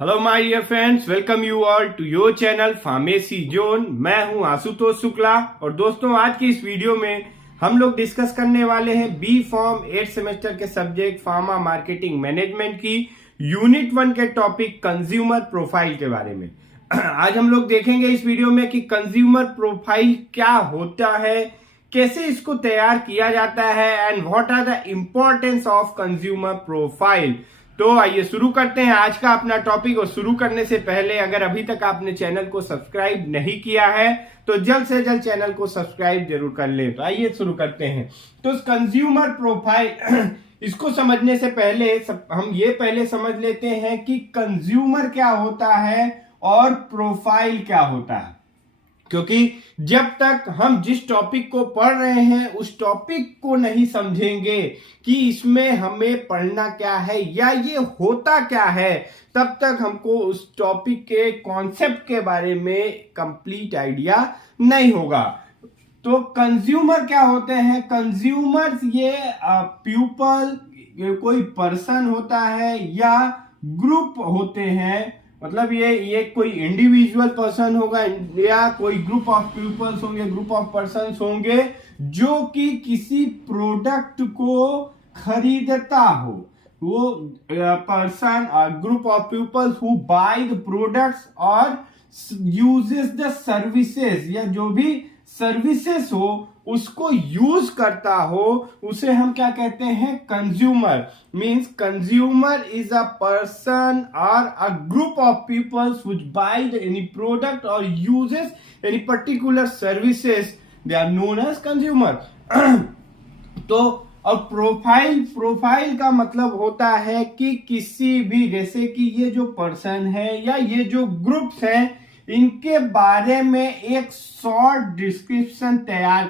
Hello my dear friends, welcome you all to your channel pharmacy zone. मैं हूं आशुतोष शुक्ला और दोस्तों आज की इस वीडियो में हम लोग डिस्कस करने वाले हैं बी फॉर्म 8 सेमेस्टर के सब्जेक्ट फार्मा मार्केटिंग मैनेजमेंट की यूनिट 1 के टॉपिक कंज्यूमर प्रोफाइल के बारे में। आज हम लोग देखेंगे इस वीडियो में कि कंज्यूमर प्रोफाइल क्या होता है, कैसे इसको तैयार किया जाता है and what are the importance of consumer profile. तो आइए शुरू करते हैं आज का अपना टॉपिक। और शुरू करने से पहले अगर अभी तक आपने चैनल को सब्सक्राइब नहीं किया है तो जल्द से जल्द चैनल को सब्सक्राइब जरूर कर लें। तो आइए शुरू करते हैं। तो कंज्यूमर प्रोफाइल इसको समझने से पहले हम ये पहले समझ लेते हैं कि कंज्यूमर क्या होता है और प्रोफाइल क्या होता है, क्योंकि जब तक हम जिस टॉपिक को पढ़ रहे हैं उस टॉपिक को नहीं समझेंगे कि इसमें हमें पढ़ना क्या है या ये होता क्या है, तब तक हमको उस टॉपिक के कॉन्सेप्ट के बारे में कंप्लीट आइडिया नहीं होगा। तो कंज्यूमर क्या होते हैं? कंज्यूमर्स ये प्यूपल, कोई पर्सन होता है या ग्रुप होते हैं। मतलब ये कोई इंडिविजुअल पर्सन होगा या कोई ग्रुप ऑफ पीपल्स होंगे, ग्रुप ऑफ पर्सन्स होंगे जो कि किसी प्रोडक्ट को खरीदता हो। वो पर्सन और group of peoples who buy the products और यूजेस द सर्विसेज, या जो भी सर्विसेज हो उसको यूज करता हो, उसे हम क्या कहते हैं? Consumer. Means consumer is a person और a group of peoples which buy any product और uses any particular services, they are known as consumer. तो और प्रोफाइल का मतलब होता है कि किसी भी, जैसे कि ये जो पर्सन है या ये जो ग्रुप्स हैं, इनके बारे में एक शॉर्ट डिस्क्रिप्शन तैयार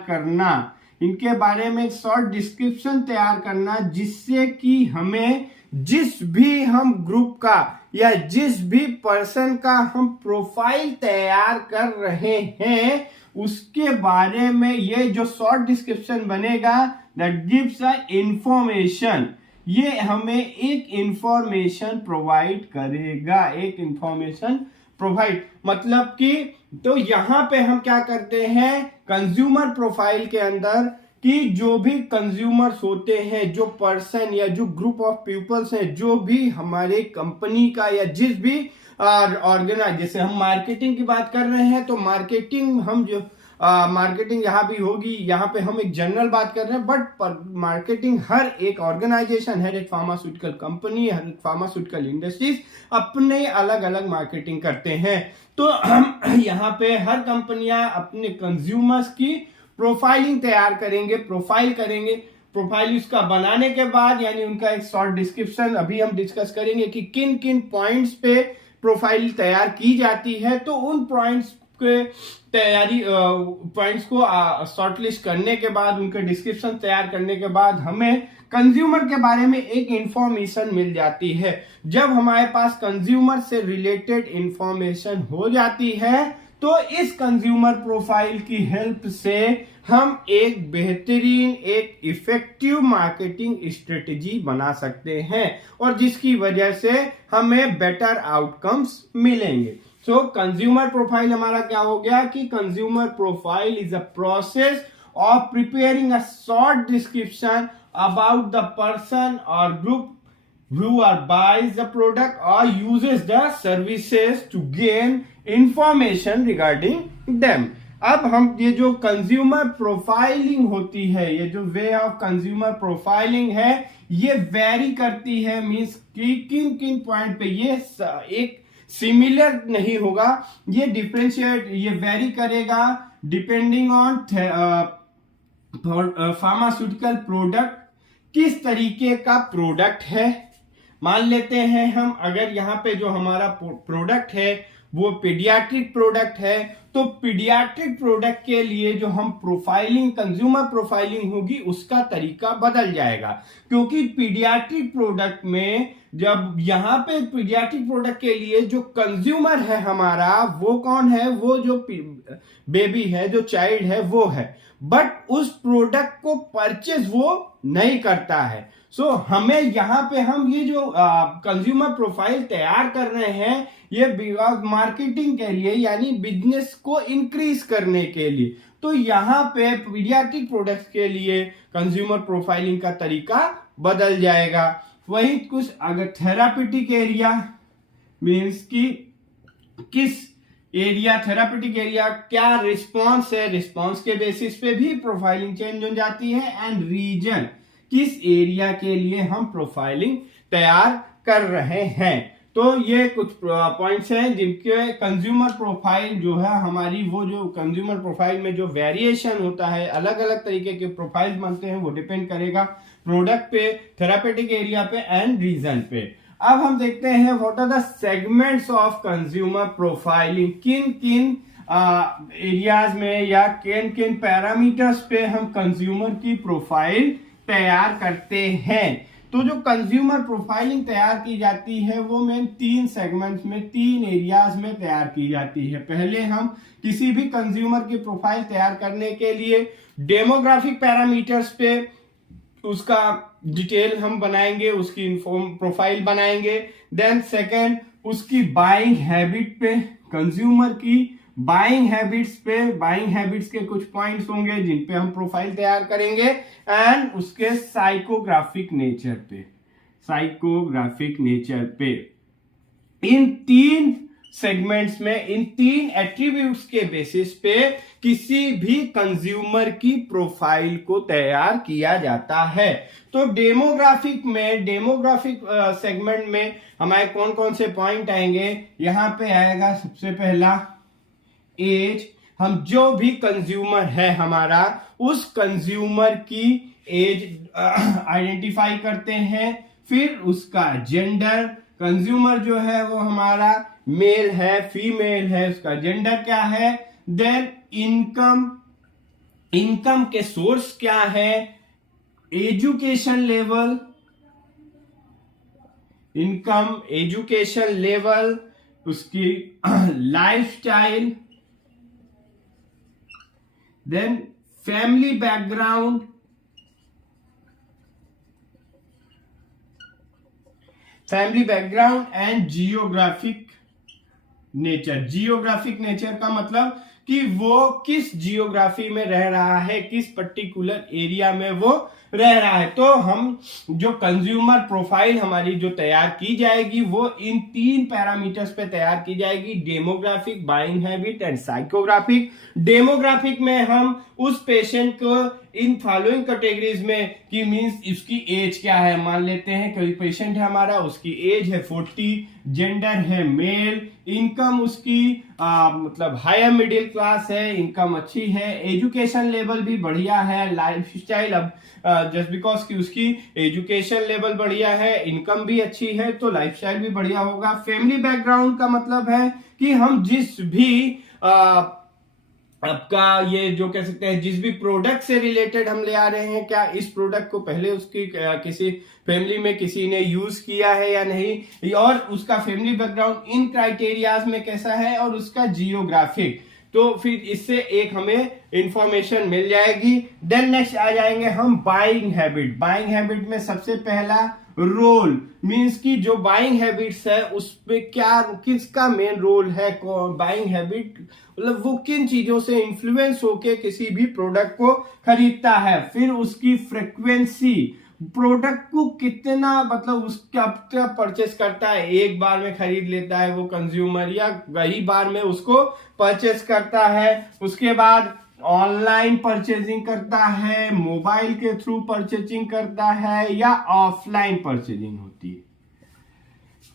करना, जिससे कि हमें जिस भी हम ग्रुप का या जिस भी पर्सन का हम प्रोफाइल तैयार कर रहे हैं उसके बारे में ये जो शॉर्ट डिस्क्रिप्शन बनेगा, दैट गिव्स अ इंफॉर्मेशन। ये हमें एक इंफॉर्मेशन प्रोवाइड करेगा, मतलब कि तो यहां पे हम क्या करते हैं कंज्यूमर प्रोफाइल के अंदर, कि जो भी कंज्यूमर्स होते हैं, जो पर्सन या जो ग्रुप ऑफ पीपल्स हैं, जो भी हमारे कंपनी का या जिस भी ऑर्गेनाइज, जैसे हम मार्केटिंग की बात कर रहे हैं तो मार्केटिंग यहाँ भी होगी, यहाँ पे हम एक जनरल बात कर रहे हैं, बट मार्केटिंग हर एक ऑर्गेनाइजेशन, हर एक फार्मास्यूटिकल कंपनी, हर एक फार्मास्यूटिकल इंडस्ट्रीज अपने अलग अलग मार्केटिंग करते हैं। तो हम यहाँ पे हर कंपनियां अपने कंज्यूमर्स की प्रोफाइलिंग तैयार करेंगे, प्रोफाइल उसका बनाने के बाद, यानी उनका एक शॉर्ट डिस्क्रिप्शन अभी हम डिस्कस करेंगे कि किन किन पॉइंट्स पे प्रोफाइल तैयार की जाती है। तो उन पॉइंट्स को शॉर्टलिस्ट करने के बाद, उनके डिस्क्रिप्शन तैयार करने के बाद हमें कंज्यूमर के बारे में एक इंफॉर्मेशन मिल जाती है। जब हमारे पास कंज्यूमर से रिलेटेड इंफॉर्मेशन हो जाती है तो इस कंज्यूमर प्रोफाइल की हेल्प से हम एक बेहतरीन, एक इफेक्टिव मार्केटिंग स्ट्रेटेजी बना सकते हैं और जिसकी वजह से हमें बेटर आउटकम्स मिलेंगे। सो कंज्यूमर प्रोफाइल हमारा क्या हो गया कि consumer profile is a process of preparing a short description about the person और group who buys the product or uses the services to gain information regarding them। अब हम ये जो कंज्यूमर प्रोफाइलिंग होती है, ये जो वे ऑफ कंज्यूमर प्रोफाइलिंग है, ये वेरी करती है। मींस कि किन किन पॉइंट पे ये एक सिमिलर नहीं होगा, ये डिफरेंशिएट, ये वेरी करेगा डिपेंडिंग ऑन फार्मास्यूटिकल प्रोडक्ट, किस तरीके का प्रोडक्ट है। मान लेते हैं हम, अगर यहाँ पे जो हमारा प्रोडक्ट है वो पीडियाट्रिक प्रोडक्ट है, तो पीडियाट्रिक प्रोडक्ट के लिए जो हम प्रोफाइलिंग, कंज्यूमर प्रोफाइलिंग होगी, उसका तरीका बदल जाएगा। क्योंकि पीडियाट्रिक प्रोडक्ट में, जब यहाँ पे पीडियाट्रिक प्रोडक्ट के लिए जो कंज्यूमर है हमारा, वो कौन है? वो जो बेबी है, जो चाइल्ड है, वो है। बट उस प्रोडक्ट को परचेज वो नहीं करता है। सो हमें यहाँ पे हम ये जो कंज्यूमर प्रोफाइल तैयार कर रहे हैं ये मार्केटिंग के लिए यानी बिजनेस को इंक्रीज करने के लिए। तो यहाँ पे पीडियाट्रिक प्रोडक्ट्स के लिए कंज्यूमर प्रोफाइलिंग का तरीका बदल जाएगा। वही कुछ अगर थेरापेटिक एरिया मीन्स कि किस एरिया थेरापेटिक एरिया क्या रिस्पॉन्स है, रिस्पॉन्स के बेसिस पे भी प्रोफाइलिंग चेंज हो जाती है। एंड रीजन किस एरिया के लिए हम प्रोफाइलिंग तैयार कर रहे हैं। तो ये कुछ पॉइंट्स हैं जिनके कंज्यूमर प्रोफाइल जो है हमारी, वो जो कंज्यूमर प्रोफाइल में जो वेरिएशन होता है, अलग अलग तरीके के प्रोफाइल बनते हैं, वो डिपेंड करेगा प्रोडक्ट पे, थेरापेटिक एरिया पे एंड रीजन पे। अब हम देखते हैं what are the segments of consumer profiling, किन किन एरियाज में या किन किन पैरामीटर्स पे हम कंज्यूमर की प्रोफाइल तैयार करते हैं। तो जो कंज्यूमर प्रोफाइलिंग तैयार की जाती है वो मेन 3 सेगमेंट्स में, 3 एरियाज में तैयार की जाती है। पहले हम किसी भी कंज्यूमर की प्रोफाइल तैयार करने के लिए डेमोग्राफिक पैरामीटर्स पे उसका डिटेल हम बनाएंगे, उसकी प्रोफाइल बनाएंगे। देन सेकंड उसकी बाइंग हैबिट पे, कंज्यूमर की बाइंग हैबिट्स पे, बाइंग हैबिट्स के कुछ पॉइंट्स होंगे जिन पे हम प्रोफाइल तैयार करेंगे। एंड उसके साइकोग्राफिक नेचर पे, साइकोग्राफिक नेचर पे। इन 3 सेगमेंट्स में, इन 3 एट्रीब्यूट्स के बेसिस पे किसी भी कंज्यूमर की प्रोफाइल को तैयार किया जाता है। तो डेमोग्राफिक में, डेमोग्राफिक सेगमेंट में हमारे कौन कौन से पॉइंट आएंगे, यहां पे आएगा सबसे पहला एज। हम जो भी कंज्यूमर है हमारा, उस कंज्यूमर की एज आइडेंटिफाई करते हैं। फिर उसका जेंडर, कंज्यूमर जो है वो हमारा मेल है फीमेल है, उसका जेंडर क्या है। देन इनकम, इनकम के सोर्स क्या है, education level, income education level, उसकी lifestyle, then family background, family background and geographic nature. Geographic nature का मतलब कि वो किस जियोग्राफी में रह रहा है, किस पर्टिकुलर एरिया में वो रह रहा है। तो हम जो कंज्यूमर प्रोफाइल हमारी जो तैयार की जाएगी वो इन 3 पैरामीटर्स पे तैयार की जाएगी, demographic, buying habit and psychographic. Demographic में हम उस पेशेंट को इन फॉलोइंग कैटेगरीज में कि मींस इसकी एज क्या है, मान लेते हैं कोई पेशेंट है हमारा, उसकी एज है 40, जेंडर है मेल, इनकम उसकी मतलब हायर मिडिल क्लास है, इनकम अच्छी है, एजुकेशन लेवल भी बढ़िया है, लाइफस्टाइल अब जस्ट बिकॉज कि उसकी एजुकेशन लेवल बढ़िया है, इनकम भी अच्छी है तो लाइफस्टाइल भी बढ़िया होगा। फैमिली बैकग्राउंड का मतलब है कि हम जिस भी आपका ये जो कह सकते हैं जिस भी प्रोडक्ट से रिलेटेड हम ले आ रहे हैं, क्या इस प्रोडक्ट को पहले उसकी किसी फैमिली में किसी ने यूज किया है या नहीं, और उसका फैमिली बैकग्राउंड इन क्राइटेरियाज में कैसा है, और उसका जियोग्राफिक। तो फिर इससे एक हमें इंफॉर्मेशन मिल जाएगी। देन नेक्स्ट आ जाएंगे हम बाइंग हैबिट। बाइंग हैबिट में सबसे पहला रोल, मींस की जो बाइंग हैबिट्स है उसपे क्या किसका मेन रोल है, बाइंग हैबिट मतलब वो किन चीजों से इन्फ्लुएंस होके किसी भी प्रोडक्ट को खरीदता है। फिर उसकी फ्रीक्वेंसी, प्रोडक्ट को कितना मतलब उसका परचेस करता है, एक बार में खरीद लेता है वो कंज्यूमर या कई बार में उसको परचेस करता है। उसके बाद ऑनलाइन परचेजिंग करता है, मोबाइल के थ्रू परचेजिंग करता है या ऑफलाइन परचेजिंग होती है।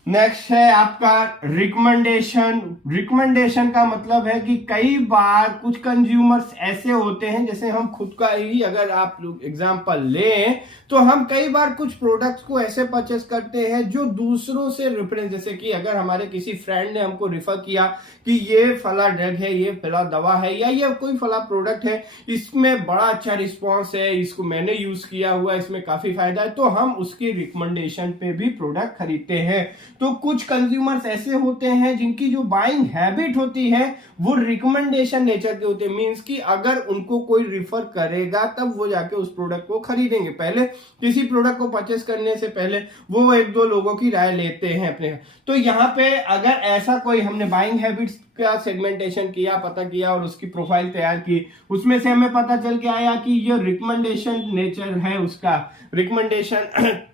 नेक्स्ट है आपका रिकमेंडेशन। रिकमेंडेशन का मतलब है कि कई बार कुछ कंज्यूमर्स ऐसे होते हैं, जैसे हम खुद का ही अगर आप लोग एग्जांपल लें तो हम कई बार कुछ प्रोडक्ट्स को ऐसे परचेस करते हैं जो दूसरों से रेफरेंस, जैसे कि अगर हमारे किसी फ्रेंड ने हमको रेफर किया कि ये फला ड्रग है, ये फला दवा है या ये कोई फला प्रोडक्ट है, इसमें बड़ा अच्छा रिस्पॉन्स है, इसको मैंने यूज किया हुआ, इसमें काफी फायदा है, तो हम उसकी रिकमेंडेशन पे भी प्रोडक्ट खरीदते हैं। तो कुछ कंज्यूमर्स ऐसे होते हैं जिनकी जो बाइंग हैबिट होती है वो रिकमेंडेशन नेचर के होते हैं, मींस कि अगर उनको कोई रिफर करेगा तब वो जाके उस प्रोडक्ट को खरीदेंगे। पहले किसी प्रोडक्ट को परचेस करने से पहले वो एक दो लोगों की राय लेते हैं अपने। तो यहाँ पे अगर ऐसा कोई हमने बाइंग हैबिट्स का सेगमेंटेशन किया, पता किया और उसकी प्रोफाइल तैयार की, उसमें से हमें पता चल के आया कि ये रिकमेंडेशन नेचर है, उसका रिकमेंडेशन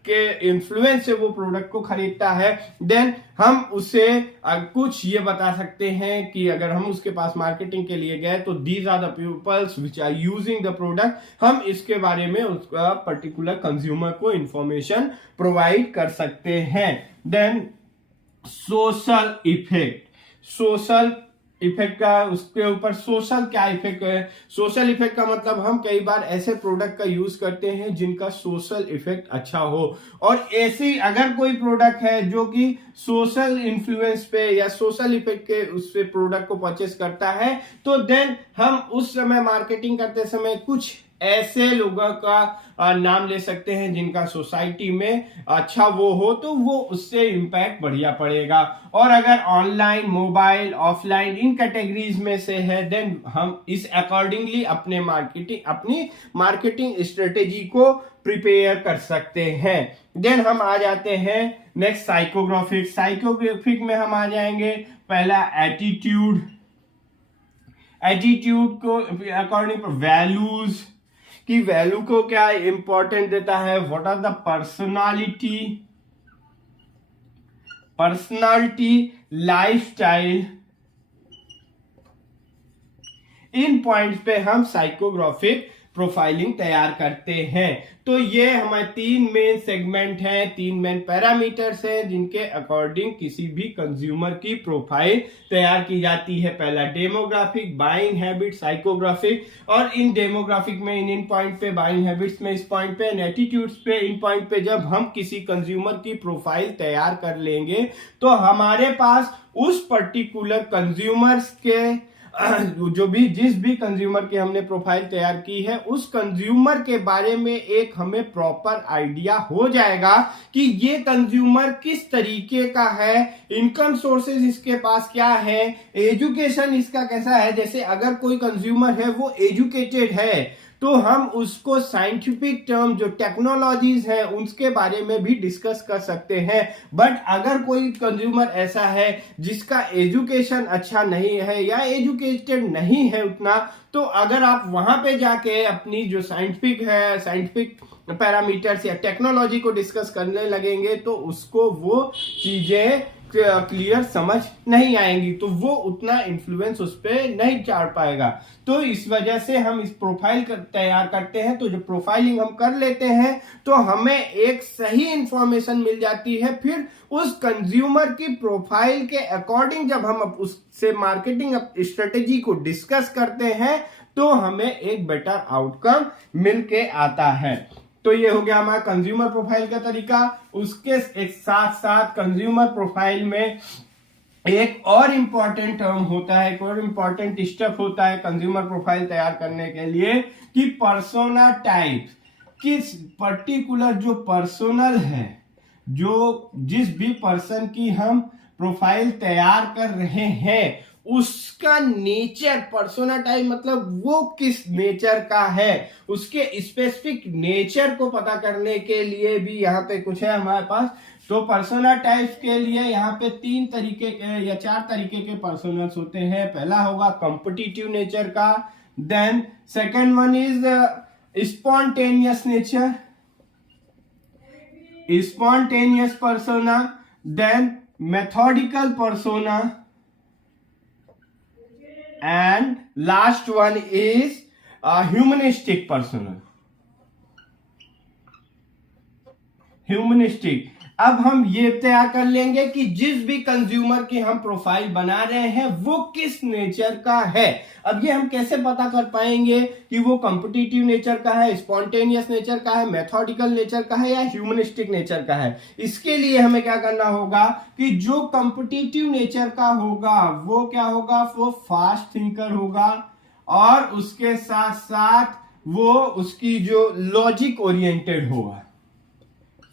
के इन्फ्लुएंस से वो प्रोडक्ट को खरीदता है, देन हम उसे कुछ ये बता सकते हैं कि अगर हम उसके पास मार्केटिंग के लिए गए तो these are the peoples which are using the product. हम इसके बारे में उसका पर्टिकुलर कंज्यूमर को इंफॉर्मेशन प्रोवाइड कर सकते हैं। Then social effect, social effect का उसके ऊपर सोशल क्या इफेक्ट है? सोशल इफेक्ट का मतलब हम कई बार ऐसे प्रोडक्ट का यूज करते हैं जिनका सोशल इफेक्ट अच्छा हो, और ऐसी अगर कोई प्रोडक्ट है जो कि सोशल इन्फ्लुएंस पे या सोशल इफेक्ट के उससे प्रोडक्ट को परचेस करता है, तो देन हम उस समय मार्केटिंग करते समय कुछ ऐसे लोगों का नाम ले सकते हैं जिनका सोसाइटी में अच्छा वो हो, तो वो उससे इम्पैक्ट बढ़िया पड़ेगा। और अगर online, mobile, offline in categories में से है, देन हम इस अकॉर्डिंगली अपनी मार्केटिंग स्ट्रेटेजी को प्रिपेयर कर सकते हैं। देन हम आ जाते हैं नेक्स्ट साइकोग्राफिक। साइकोग्राफिक में हम आ जाएंगे पहला एटीट्यूड, एटीट्यूड को अकॉर्डिंग वैल्यूज की वैल्यू को क्या इंपॉर्टेंट देता है, what are the personality, lifestyle, इन पॉइंट्स पे हम साइकोग्राफिक प्रोफाइलिंग तैयार करते हैं। तो ये हमारे तीन मेन सेगमेंट हैं, तीन मेन पैरामीटर्स हैं जिनके अकॉर्डिंग किसी भी कंज्यूमर की प्रोफाइल तैयार की जाती है। पहला डेमोग्राफिक, बाइंग हैबिट, साइकोग्राफिक। और इन डेमोग्राफिक में इन पॉइंट पे, बाइंग हैबिट्स में इस पॉइंट पे, एटीट्यूड्स पे, इन पॉइंट पे जब हम किसी कंज्यूमर की प्रोफाइल तैयार कर लेंगे तो हमारे पास उस पर्टिकुलर कंज्यूमर्स के जिस भी कंज्यूमर की हमने प्रोफाइल तैयार की है उस कंज्यूमर के बारे में एक हमें प्रॉपर आइडिया हो जाएगा कि ये कंज्यूमर किस तरीके का है, इनकम सोर्सेज इसके पास क्या है, एजुकेशन इसका कैसा है। जैसे अगर कोई कंज्यूमर है वो एजुकेटेड है तो हम उसको साइंटिफिक टर्म जो टेक्नोलॉजीज है उसके बारे में भी डिस्कस कर सकते हैं। बट अगर कोई कंज्यूमर ऐसा है जिसका एजुकेशन अच्छा नहीं है या एजुकेटेड नहीं है उतना, तो अगर आप वहां पे जाके अपनी जो साइंटिफिक पैरामीटर्स या टेक्नोलॉजी को डिस्कस करने लगेंगे तो उसको वो चीजें क्लियर समझ नहीं आएंगी, तो वो उतना इन्फ्लुएंस उस पर नहीं चाड़ पाएगा। तो इस वजह से हम इस प्रोफाइल तैयार करते हैं। तो जो प्रोफाइलिंग हम कर लेते हैं तो हमें एक सही इंफॉर्मेशन मिल जाती है। फिर उस कंज्यूमर की प्रोफाइल के अकॉर्डिंग जब हम उससे मार्केटिंग स्ट्रेटेजी को डिस्कस करते हैं तो हमें एक बेटर आउटकम मिल के आता है। तो ये हो गया हमारा कंज्यूमर प्रोफाइल का तरीका। उसके एक साथ साथ कंज्यूमर प्रोफाइल में एक और इंपॉर्टेंट टर्म होता है, एक और इंपॉर्टेंट स्टेप होता है कंज्यूमर प्रोफाइल तैयार करने के लिए कि पर्सोना टाइप, किस पर्टिकुलर जो पर्सोनल है, जो जिस भी पर्सन की हम प्रोफाइल तैयार कर रहे हैं उसका नेचर, पर्सोना टाइप मतलब वो किस नेचर का है, उसके स्पेसिफिक नेचर को पता करने के लिए भी यहाँ पे कुछ है हमारे पास। तो पर्सोना टाइप्स के लिए यहाँ पे 3 तरीके के या 4 तरीके के पर्सोनल्स होते हैं। पहला होगा कॉम्पिटिटिव नेचर का, then second one is spontaneous nature, spontaneous persona, then methodical persona, and last one is a humanistic persona, humanistic। अब हम ये तैयार कर लेंगे कि जिस भी कंज्यूमर की हम प्रोफाइल बना रहे हैं वो किस नेचर का है। अब ये हम कैसे पता कर पाएंगे कि वो कॉम्पिटिटिव नेचर का है, स्पॉन्टेनियस नेचर का है, मेथोडिकल नेचर का है या ह्यूमनिस्टिक नेचर का है। इसके लिए हमें क्या करना होगा कि जो कॉम्पिटिटिव नेचर का होगा वो क्या होगा, वो फास्ट थिंकर होगा और उसके साथ साथ वो उसकी जो लॉजिक ओरिएंटेड होगा,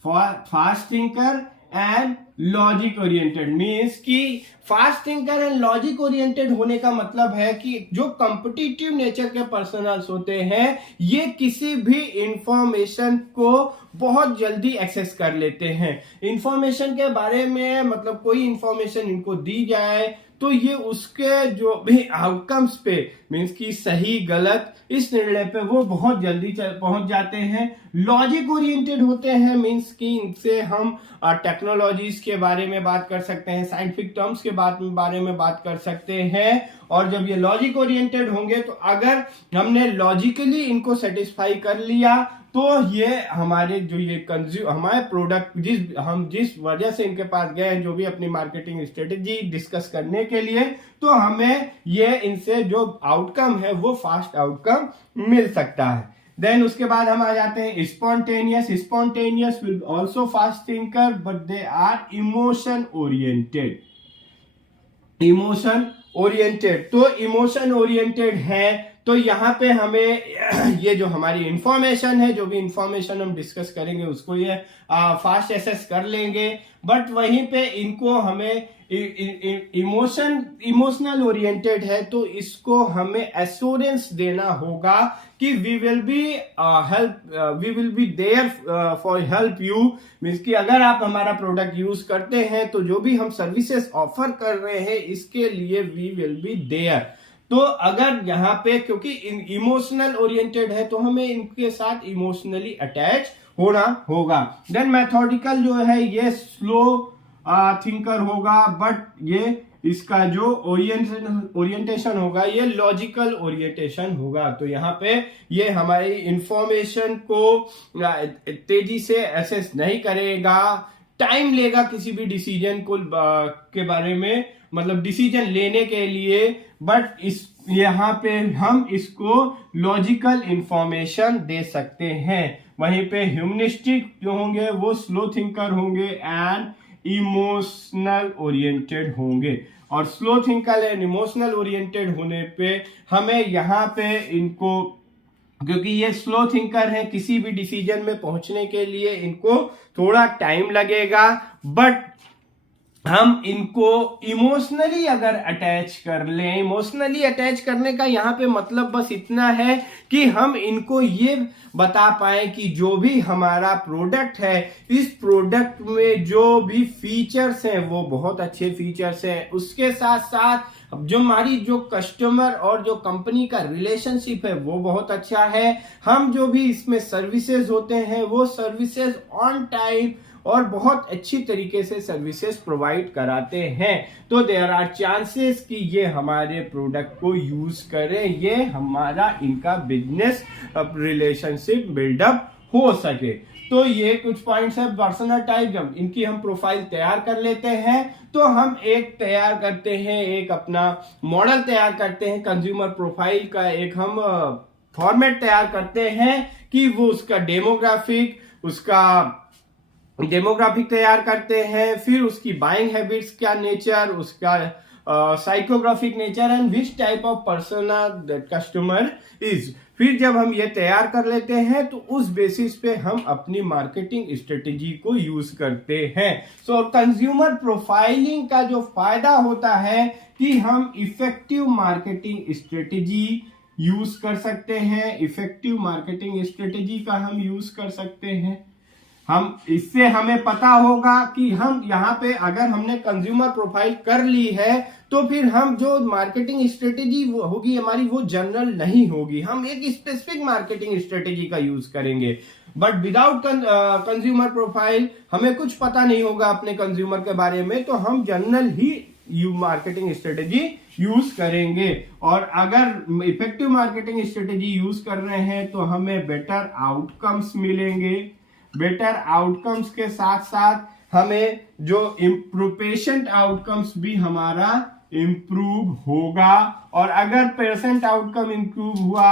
fast thinker and logic oriented means कि fast thinker and logic oriented होने का मतलब है कि जो कॉम्पिटिटिव नेचर के पर्सनल्स होते हैं ये किसी भी इंफॉर्मेशन को बहुत जल्दी एक्सेस कर लेते हैं। इंफॉर्मेशन के बारे में मतलब कोई इंफॉर्मेशन इनको दी जाए तो ये उसके जो भी आउटकम्स पे मीन्स कि सही गलत इस निर्णय पे वो बहुत जल्दी पहुंच जाते हैं। लॉजिक ओरिएंटेड होते हैं मीन्स कि इनसे हम टेक्नोलॉजीज के बारे में बात कर सकते हैं, साइंटिफिक टर्म्स के बारे में बात कर सकते हैं। और जब ये लॉजिक ओरिएंटेड होंगे तो अगर हमने लॉजिकली इनको सेटिस्फाई कर लिया तो ये हमारे जो ये हमारे प्रोडक्ट जिस वजह से इनके पास गए हैं, जो भी अपनी मार्केटिंग स्ट्रेटेजी डिस्कस करने के लिए, तो हमें ये इनसे जो आउटकम है वो फास्ट आउटकम मिल सकता है। देन उसके बाद हम आ जाते हैं spontaneous will also fast thinker but they are emotion oriented. तो इमोशन ओरिएंटेड है तो यहाँ पे हमें ये जो हमारी इंफॉर्मेशन है, जो भी इंफॉर्मेशन हम डिस्कस करेंगे उसको ये फास्ट एसेस कर लेंगे, बट वहीं पे इनको हमें इमोशनल ओरिएंटेड है तो इसको हमें एश्योरेंस देना होगा कि we will be there for help you. Means कि अगर आप हमारा प्रोडक्ट यूज करते हैं तो जो भी हम सर्विसेज ऑफर कर रहे हैं इसके लिए वी विल बी देयर। तो अगर यहाँ पे क्योंकि इमोशनल ओरिएंटेड है तो हमें इनके साथ इमोशनली अटैच होना होगा। देन मेथोडिकल जो है ये स्लो थिंकर होगा बट ये इसका जो ओरिएंटेशन होगा ये लॉजिकल ओरिएंटेशन होगा। तो यहाँ पे ये हमारी इंफॉर्मेशन को तेजी से एसेस नहीं करेगा, टाइम लेगा किसी भी डिसीजन को के बारे में मतलब डिसीजन लेने के लिए, बट इस यहाँ पे हम इसको लॉजिकल इंफॉर्मेशन दे सकते हैं। वहीं पे ह्यूमनिस्टिक जो होंगे वो स्लो थिंकर होंगे एंड इमोशनल ओरिएंटेड होंगे। और slow thinker and emotional oriented होने पे हमें यहाँ पे इनको, क्योंकि ये स्लो थिंकर है, किसी भी डिसीजन में पहुंचने के लिए इनको थोड़ा टाइम लगेगा, बट हम इनको इमोशनली अगर अटैच कर लें, इमोशनली अटैच करने का यहाँ पे मतलब बस इतना है कि हम इनको ये बता पाए कि जो भी हमारा प्रोडक्ट है इस प्रोडक्ट में जो भी फीचर्स हैं वो बहुत अच्छे फीचर्स हैं, उसके साथ साथ जो हमारी जो कस्टमर और जो कंपनी का रिलेशनशिप है वो बहुत अच्छा है, हम जो भी इसमें सर्विसेज होते हैं वो सर्विसेज ऑन टाइम और बहुत अच्छी तरीके से सर्विसेज प्रोवाइड कराते हैं। तो देयर आर चांसेस कि ये हमारे प्रोडक्ट को यूज करें, ये हमारा इनका बिजनेस रिलेशनशिप बिल्डअप हो सके। तो ये कुछ पॉइंट्स है पर्सनल टाइप। जब इनकी हम प्रोफाइल तैयार कर लेते हैं तो हम एक तैयार करते हैं, एक अपना मॉडल तैयार करते हैं, कंज्यूमर प्रोफाइल का एक हम फॉर्मेट तैयार करते हैं कि वो उसका डेमोग्राफिक तैयार करते हैं, फिर उसकी बाइंग हैबिट्स क्या नेचर, उसका psychographic nature and which type of persona that customer is. फिर जब हम ये तैयार कर लेते हैं तो उस बेसिस पे हम अपनी मार्केटिंग स्ट्रेटेजी को यूज करते हैं। सो कंज्यूमर प्रोफाइलिंग का जो फायदा होता है कि हम इफेक्टिव मार्केटिंग स्ट्रेटेजी यूज कर सकते हैं, इफेक्टिव मार्केटिंग स्ट्रेटेजी का हम यूज कर सकते हैं। हम इससे हमें पता होगा कि हम यहाँ पे अगर हमने कंज्यूमर प्रोफाइल कर ली है तो फिर हम जो मार्केटिंग स्ट्रेटेजी होगी हमारी वो जनरल नहीं होगी, हम एक स्पेसिफिक मार्केटिंग स्ट्रेटेजी का यूज करेंगे। बट विदाउट कंज्यूमर प्रोफाइल हमें कुछ पता नहीं होगा अपने कंज्यूमर के बारे में, तो हम जनरल ही मार्केटिंग स्ट्रेटेजी यूज करेंगे। और अगर इफेक्टिव मार्केटिंग स्ट्रेटेजी यूज कर रहे हैं तो हमें बेटर आउटकम्स मिलेंगे। बेटर आउटकम्स के साथ साथ हमें जो पेशेंट आउटकम्स भी हमारा इम्प्रूव होगा। और अगर पेशेंट आउटकम इम्प्रूव हुआ,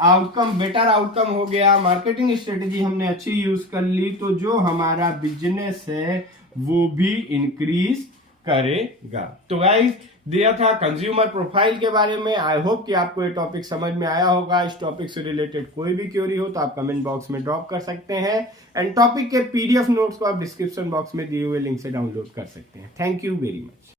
आउटकम बेटर आउटकम हो गया, मार्केटिंग स्ट्रेटेजी हमने अच्छी यूज कर ली, तो जो हमारा बिजनेस है वो भी इंक्रीज करेगा। तो गाइस दिया था कंज्यूमर प्रोफाइल के बारे में। आई होप कि आपको ये टॉपिक समझ में आया होगा। इस टॉपिक से रिलेटेड कोई भी क्वेरी हो तो आप कमेंट बॉक्स में ड्रॉप कर सकते हैं एंड टॉपिक के पीडीएफ नोट्स को आप डिस्क्रिप्शन बॉक्स में दिए हुए लिंक से डाउनलोड कर सकते हैं। Thank you very much.